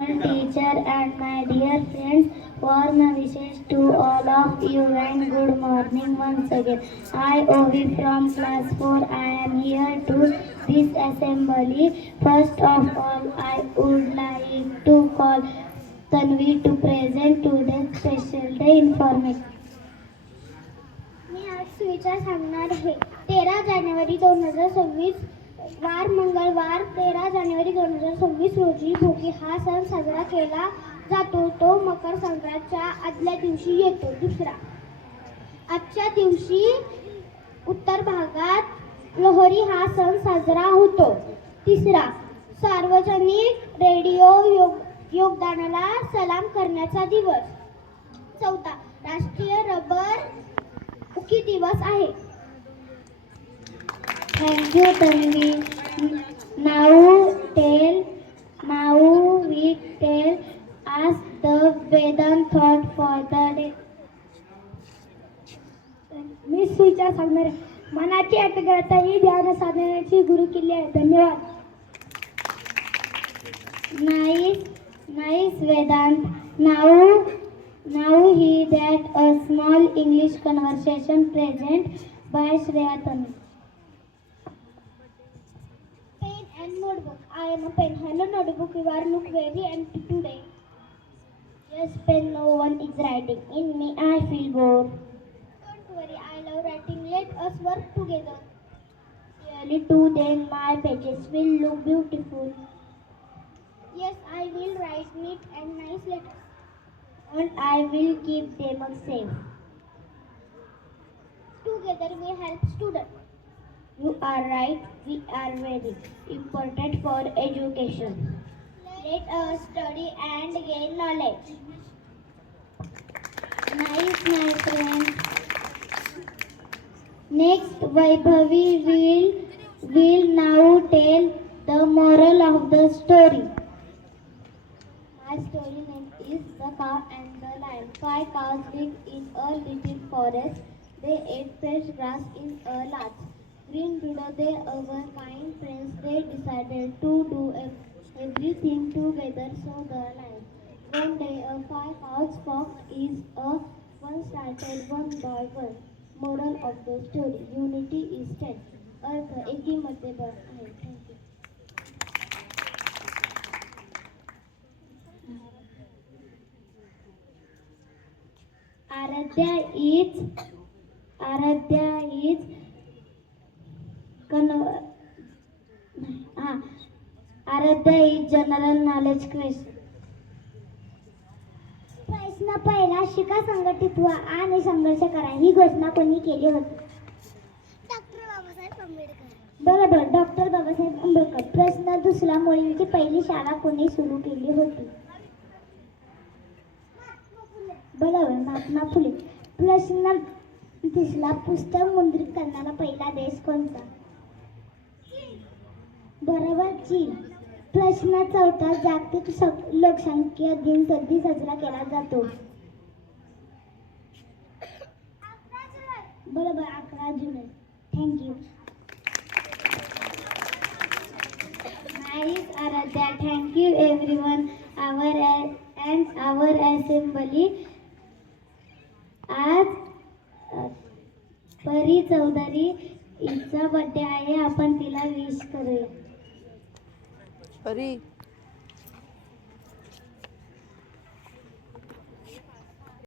Teacher and my dear friends, warm wishes to all of you and good morning once again. I, Ovi from class 4, I am here to this assembly. First of all, I would like to call Tanvi to present today's special day information. मी आज विचार सांगणार आहे. 13 जानेवारी 2026 वार मंगळवार 13 जानेवारी 2026 रोजी भोगी हा सण साजरा केला जातो. तो मकर संक्रांतच्या आदल्या दिवशी येतो. दुसरा, आजच्या दिवशी उत्तर भागात लोहरी हा सण साजरा होतो. तिसरा, सार्वजनिक रेडिओ योगदानाला सलाम करण्याचा दिवस. चौथा, राष्ट्रीय रबर उकी दिवस आहे. Thank you, Tanvi. Now we tell us the Vedant thought for the day. मी सुविचार सांगणार आहे. मनाची एकाग्रता ही ध्यान साधण्याची गुरु किल्ली आहे. धन्यवाद. Nice Vedant. Now he that a small English conversation present by Shreya Tanvi. Pen and notebook. I am a pen. Hello notebook. You are look very empty today. Yes, pen. No one is writing. In me, I feel bored. Don't worry. I love writing. Let us work together. Really, too. Then my pages will look beautiful. Yes, I will write neat and nice letters. And I will keep them safe. Together we help students. You are right. We are very important for education. Let us study and gain knowledge. Nice, my friend. Next, Vaibhavi will now tell the moral of the story. My story name is The Cow and the Lion. 5 cows lived in a little forest. They ate fresh grass in a large green meadow. They were kind friends. They decided to do everything together. So the lion. One day, 5 cows flock is one started one by one. Moral of the story: unity is strength. अर्थ एकीमध्ये बळ आहे. Thank you. Aradhya is Aradhya is general knowledge question. प्रश्न पहिला, शिका, संघटित व्हा आणि संघर्ष करा. ही घोषणा कोणी केली होती? डॉक्टर बाबासाहेब आंबेडकर. बरोबर, डॉक्टर बाबासाहेब आंबेडकर. प्रश्न दुसरा, मुलींची पहिली शाळा कोणी सुरू केली होती? बरोबर, महात्मा फुले. प्रश्न तिसरा, पुस्तक मुद्रित करणारा पहिला देश कोणता? बरोबर, चीन. प्रश्न चौथा, जागतिक लोकसंख्या दिन कधी साजरा केला जातो? बरोबर, 11 जुलै. Thank you. Nice, Aradhya. Thank you, everyone. Our assembly. आज परी चौधरी हिचा बर्थडे आहे. आपण तिला विश करूया. परी